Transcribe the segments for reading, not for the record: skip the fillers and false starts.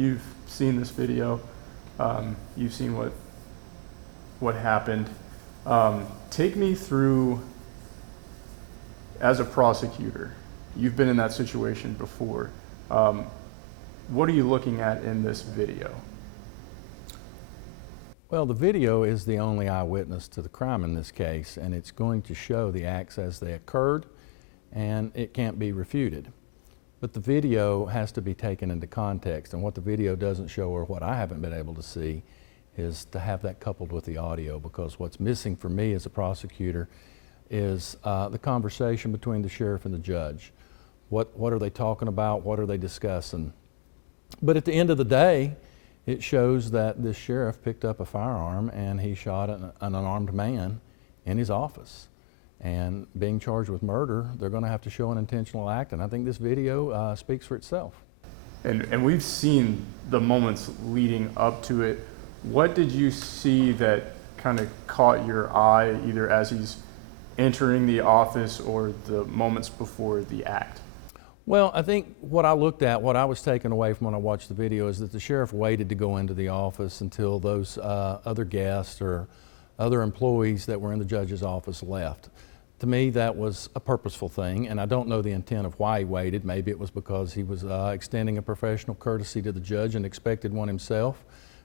you've seen this video. You've seen what happened. Take me through, as a prosecutor, you've been in that situation before. What are you looking at in this video? Well, the video is the only eyewitness to the crime in this case, and it's going to show the acts as they occurred, and it can't be refuted. But the video has to be taken into context, and what the video doesn't show, or what I haven't been able to see, is to have that coupled with the audio, because what's missing for me as a prosecutor is the conversation between the sheriff and the judge. What are they talking about? What are they discussing? But at the end of the day, it shows that this sheriff picked up a firearm and he shot an unarmed man in his office. And being charged with murder, they're going to have to show an intentional act, and I think this video speaks for itself. And we've seen the moments leading up to it. What did you see that kind of caught your eye, either as he's entering the office or the moments before the act? Well, I think what I looked at, what I was taken away from when I watched the video, is that the sheriff waited to go into the office until those other guests or other employees that were in the judge's office left. To me, that was a purposeful thing, and I don't know the intent of why he waited. Maybe it was because he was extending a professional courtesy to the judge and expected one himself.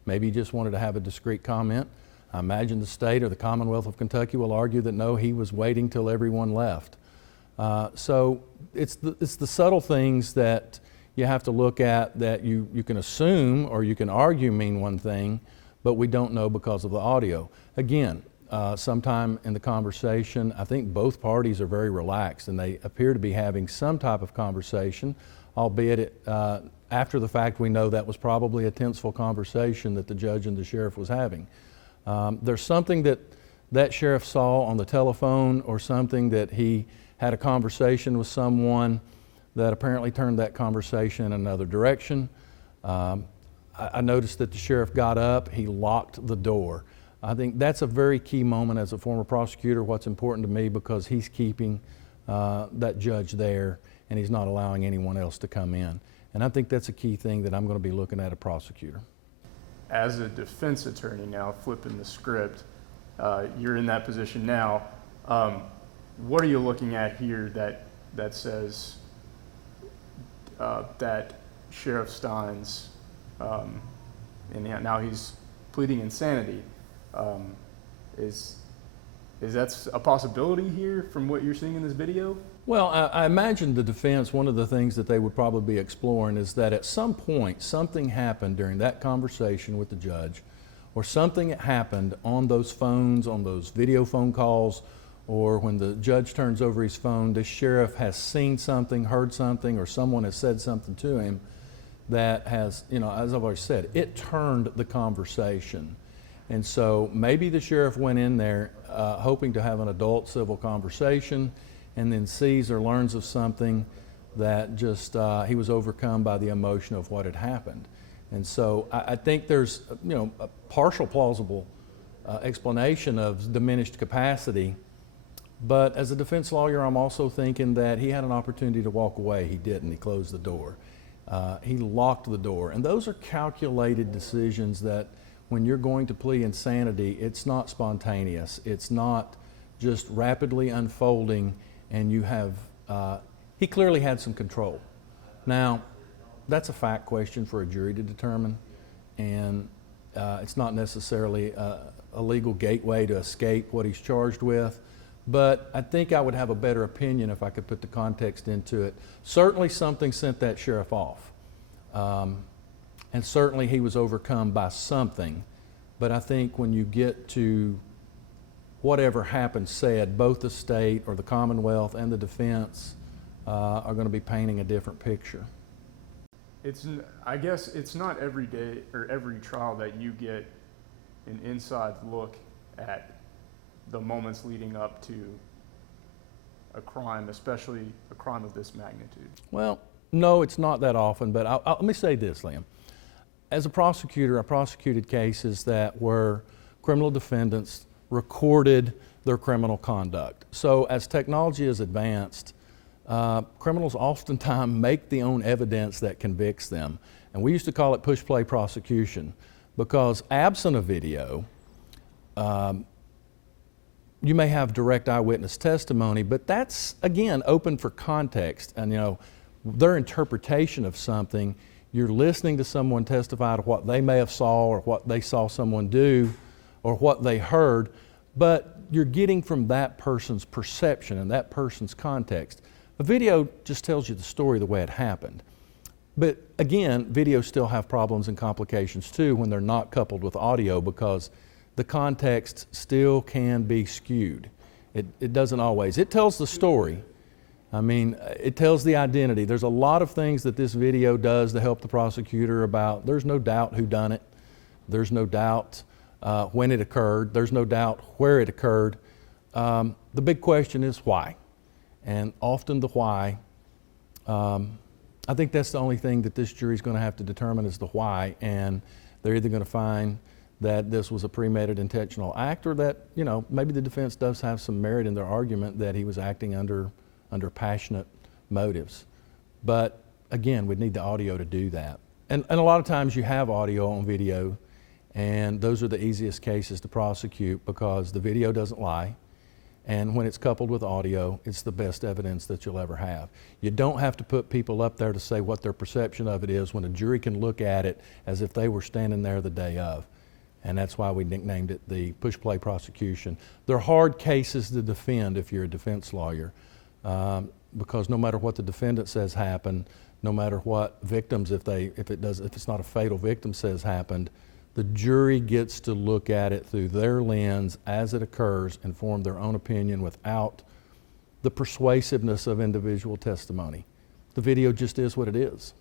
Maybe he just wanted to have a discreet comment. I imagine the state or the Commonwealth of Kentucky will argue that no, he was waiting till everyone left. So it's the subtle things that you have to look at, that you can assume or you can argue mean one thing, but we don't know because of the audio. Again, sometime in the conversation, I think both parties are very relaxed and they appear to be having some type of conversation, albeit after the fact we know that was probably a tenseful conversation that the judge and the sheriff was having. There's something that sheriff saw on the telephone, or something that he had a conversation with someone that apparently turned that conversation in another direction. I noticed that the sheriff got up, he locked the door. I think that's a very key moment as a former prosecutor, what's important to me, because he's keeping that judge there and he's not allowing anyone else to come in. And I think that's a key thing that I'm going to be looking at a prosecutor. As a defense attorney now, flipping the script, you're in that position now. What are you looking at here that says that Sheriff Stines, and now he's pleading insanity, is that a possibility here from what you're seeing in this video? Well, I imagine the defense, one of the things that they would probably be exploring is that at some point something happened during that conversation with the judge, or something happened on those phones, on those video phone calls, or when the judge turns over his phone, the sheriff has seen something, heard something, or someone has said something to him that has, as I've already said, it turned the conversation. And so maybe the sheriff went in there hoping to have an adult civil conversation, and then sees or learns of something that just he was overcome by the emotion of what had happened. And so I think there's a partial plausible explanation of diminished capacity. But as a defense lawyer, I'm also thinking that he had an opportunity to walk away. He didn't. He closed the door. He locked the door. And those are calculated decisions that when you're going to plea insanity, it's not spontaneous. It's not just rapidly unfolding, and you have, he clearly had some control. Now, that's a fact question for a jury to determine, and it's not necessarily a legal gateway to escape what he's charged with. But I think I would have a better opinion if I could put the context into it. Certainly something sent that sheriff off. And certainly he was overcome by something. But I think when you get to whatever happened said, both the state or the Commonwealth and the defense are going to be painting a different picture. I guess it's not every day or every trial that you get an inside look at the moments leading up to a crime, especially a crime of this magnitude. Well, no, it's not that often, but let me say this, Liam. As a prosecutor, I prosecuted cases that were criminal defendants recorded their criminal conduct. So as technology has advanced, criminals oftentimes make their own evidence that convicts them. And we used to call it push-play prosecution because absent a video, you may have direct eyewitness testimony, but that's, again, open for context. And, you know, their interpretation of something, you're listening to someone testify to what they may have saw or what they saw someone do or what they heard, but you're getting from that person's perception and that person's context. A video just tells you the story the way it happened. But again, videos still have problems and complications too when they're not coupled with audio, because the context still can be skewed. It doesn't always. It tells the story. I mean, it tells the identity. There's a lot of things that this video does to help the prosecutor about. There's no doubt who done it. There's no doubt when it occurred. There's no doubt where it occurred. The big question is why. And often the why, I think that's the only thing that this jury's going to have to determine is the why. And they're either going to find that this was a premeditated intentional act, or that, you know, maybe the defense does have some merit in their argument that he was acting under passionate motives. But again, we'd need the audio to do that. And a lot of times you have audio on video, and those are the easiest cases to prosecute because the video doesn't lie. And when it's coupled with audio, it's the best evidence that you'll ever have. You don't have to put people up there to say what their perception of it is when a jury can look at it as if they were standing there the day of. And that's why we nicknamed it the push-play prosecution. They're hard cases to defend if you're a defense lawyer, because no matter what the defendant says happened, no matter what victims, if it's not a fatal victim says happened, the jury gets to look at it through their lens as it occurs and form their own opinion without the persuasiveness of individual testimony. The video just is what it is.